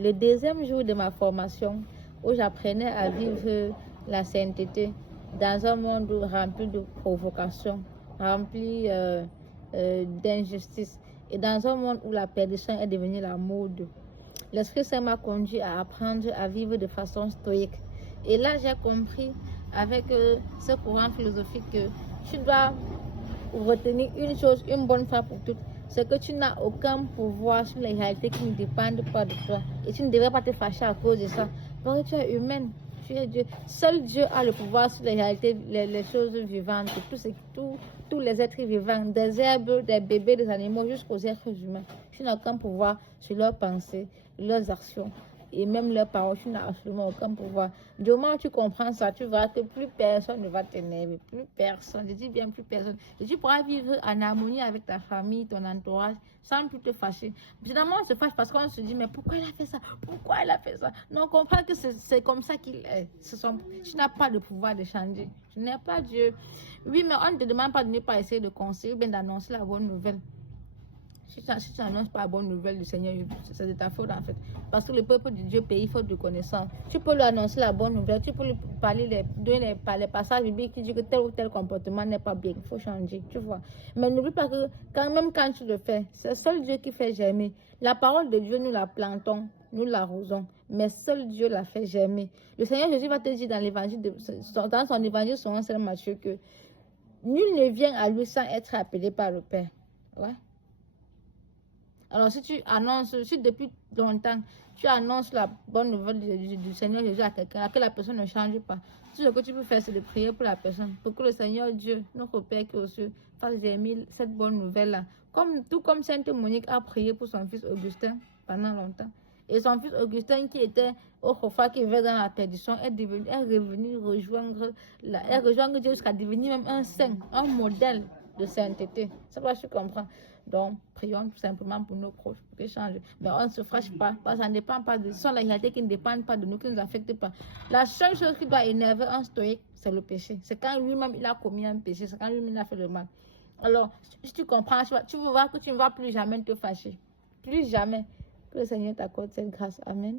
Le deuxième jour de ma formation, où j'apprenais à vivre la sainteté dans un monde rempli de provocations, rempli d'injustice, et dans un monde où la perdition est devenue la mode. L'Esprit Saint m'a conduit à apprendre à vivre de façon stoïque. Et là, j'ai compris avec ce courant philosophique que tu dois retenir une chose, une bonne fois pour toutes, c'est que tu n'as aucun pouvoir sur les réalités qui ne dépendent pas de toi. Et tu ne devrais pas te fâcher à cause de ça. Parce que tu es humaine, tu es Dieu. Seul Dieu a le pouvoir sur les réalités, les choses vivantes, tous les êtres vivants, des herbes, des bébés, des animaux, jusqu'aux êtres humains. Tu n'as aucun pouvoir sur leurs pensées, leurs actions et même leurs paroles. Tu n'as absolument aucun pouvoir. Du moment où tu comprends ça, tu verras que plus personne ne va t'énerver, plus personne, je dis bien plus personne. Et tu pourras vivre en harmonie avec ta famille, ton entourage, sans plus te fâcher. Finalement, on se fâche parce qu'on se dit, mais pourquoi il a fait ça? Pourquoi il a fait ça? Non, on comprend que c'est comme ça qu'il est. Tu n'as pas de pouvoir de changer. Tu n'es pas Dieu. Oui, mais on ne te demande pas de ne pas essayer de conseiller ou bien d'annoncer la bonne nouvelle. Si tu n'annonces pas la bonne nouvelle du Seigneur, c'est de ta faute en fait. Parce que le peuple de Dieu paye faute de connaissance. Tu peux lui annoncer la bonne nouvelle, tu peux lui parler, donner les passages bibliques qui disent que tel ou tel comportement n'est pas bien, il faut changer, tu vois. Mais n'oublie pas que même quand tu le fais, c'est seul Dieu qui fait germer. La parole de Dieu, nous la plantons, nous l'arrosons, mais seul Dieu la fait germer. Le Seigneur Jésus va te dire dans l'évangile, dans son évangile selon Saint Matthieu, que nul ne vient à lui sans être appelé par le Père. Ouais. Alors, si tu annonces, si depuis longtemps, tu annonces la bonne nouvelle du Seigneur Jésus à quelqu'un, que la personne ne change pas, tout ce que tu peux faire, c'est de prier pour la personne, pour que le Seigneur Dieu, notre Père qui est aux cieux, fasse germer cette bonne nouvelle-là. Tout comme Sainte Monique a prié pour son fils Augustin pendant longtemps. Et son fils Augustin, qui était au Khofa, qui vivait dans la perdition, est revenu rejoindre Dieu jusqu'à devenir même un saint, un modèle de sainteté. C'est pas ce que tu comprends. Donc, prions tout simplement pour nos proches, pour qu'ils changent. Mais on ne se fâche pas, parce que ça ne dépend pas de... Ce sont les réalités qui ne dépendent pas de nous, qui ne nous affectent pas. La seule chose qui doit énerver un stoïque, c'est le péché. C'est quand lui-même il a commis un péché, c'est quand lui-même il a fait le mal. Alors, si tu comprends, tu vas voir que tu ne vas plus jamais te fâcher. Plus jamais. Que le Seigneur t'accorde cette grâce. Amen.